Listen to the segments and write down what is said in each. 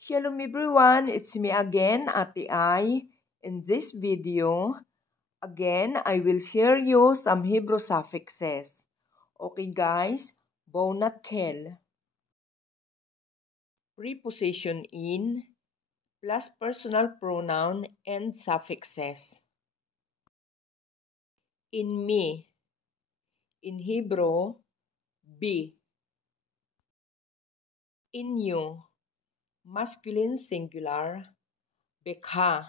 Shalom everyone, it's me again, Ate Ai. In this video, again, I will share you some Hebrew suffixes. Okay guys, Bonatkel. Preposition in, plus personal pronoun and suffixes. In me. In Hebrew, be. In you. Masculine singular, bekha.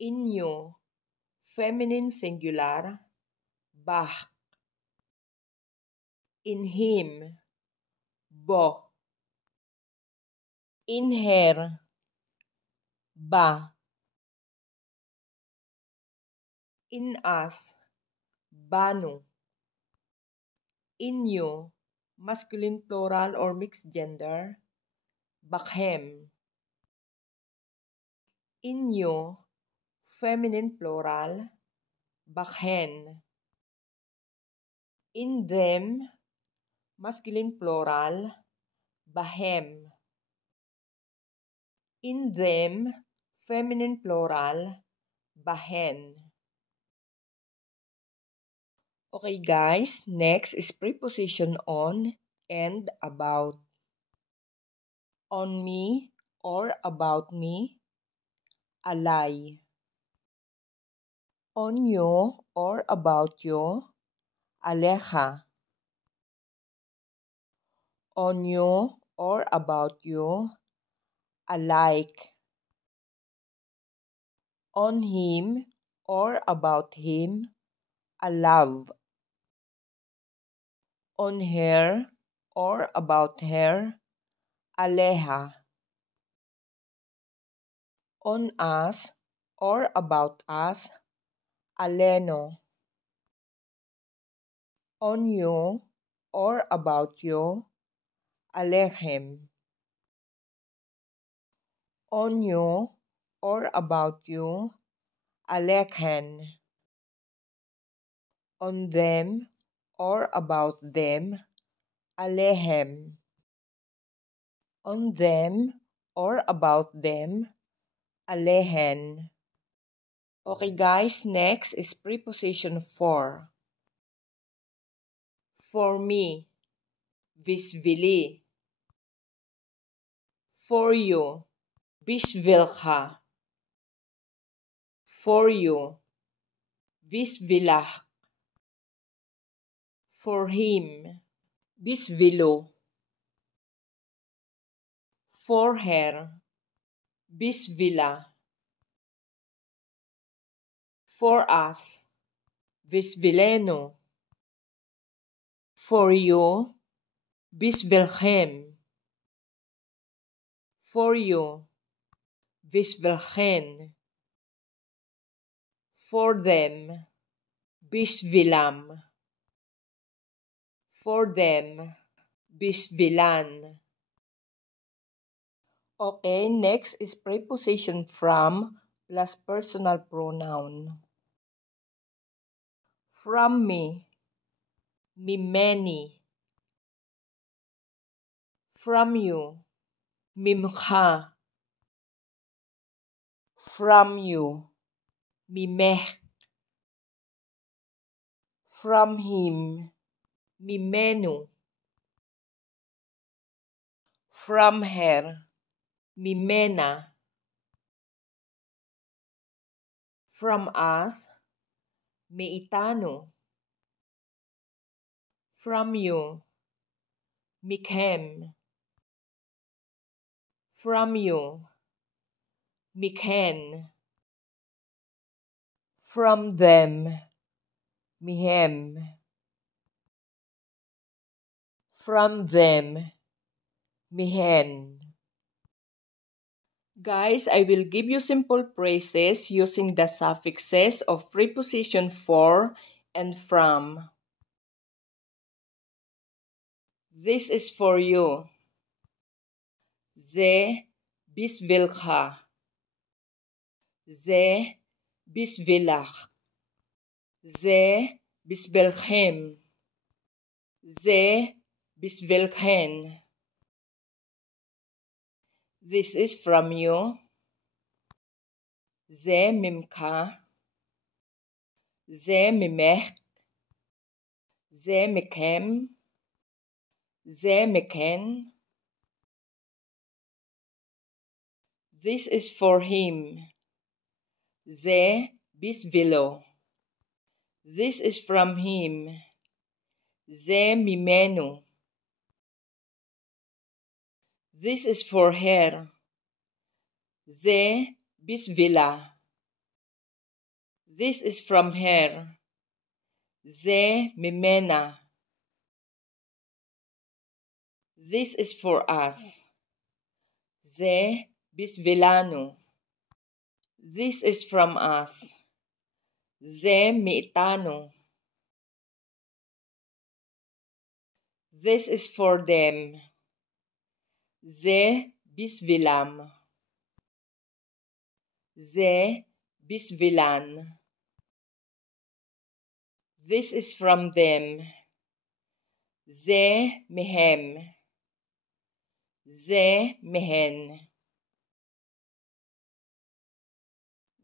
In you. Feminine singular, bah. In him, bo. In her, ba. In us, banu. In you, masculine plural or mixed gender, bakhem. In you, feminine plural, bakhen. In them, masculine plural, bahem. In them, feminine plural, bahen. Okay guys, next is preposition on and about. On me or about me, alay. On you or about you, aleja. On you or about you, alike. On him or about him, alove. On her or about her, aleja. On us or about us, aleno. On you or about you, alechem. On you or about you, alechen. On them or about them, alehem. On them or about them, alehen. Okay guys, next is preposition for. For me, visvili. For you, bisvilcha. For you, visvilach. For him, bisvilo. For her, bisvila. For us, visvileno. For you, bisvilchem. For you, visvilchen. For them, bisvilam. For them, bisvilan. Okay, next is preposition from plus personal pronoun. From me, mimeni. From you, mimcha. From you, mimech. From him, mimenu. From her, mimena. From us, meitano. From you, mikhem. From you, mikhen. From them, mihem. From them, mihen. Guys, I will give you simple phrases using the suffixes of preposition for and from. This is for you. Ze bisvilcha. Ze bisvilach. Ze bisvilchem. Ze bisvilchen. This is from you. זה ממך. זה ממך. זה מכם. זה מכן. This is for him. זה בשבילו. This is from him. זה ממנו. This is for her. זה בשבילה. This is from her. זה ממנה. This is for us. זה בשבילנו. This is from us. זה מאיתנו. This is for them. זה בשבילם. זה בשבילן. This is from them. זה מהם. זה מהן.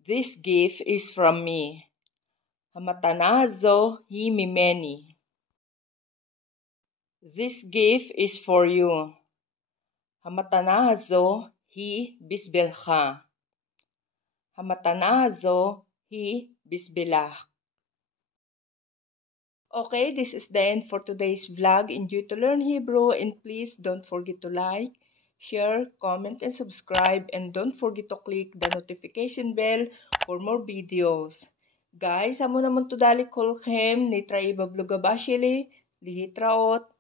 This gift is from me. המתנה הזו היא ממני. This gift is for you. המתנה הזו היא בשבילך. המתנה הזו היא בשבילך. Okay, this is the end for today's vlog. Enjoy to learn Hebrew, and please don't forget to like, share, comment, and subscribe, and don't forget to click the notification bell for more videos. Guys, amo naman to dali kolchem, nitra ibabluga bashili, lihitraot.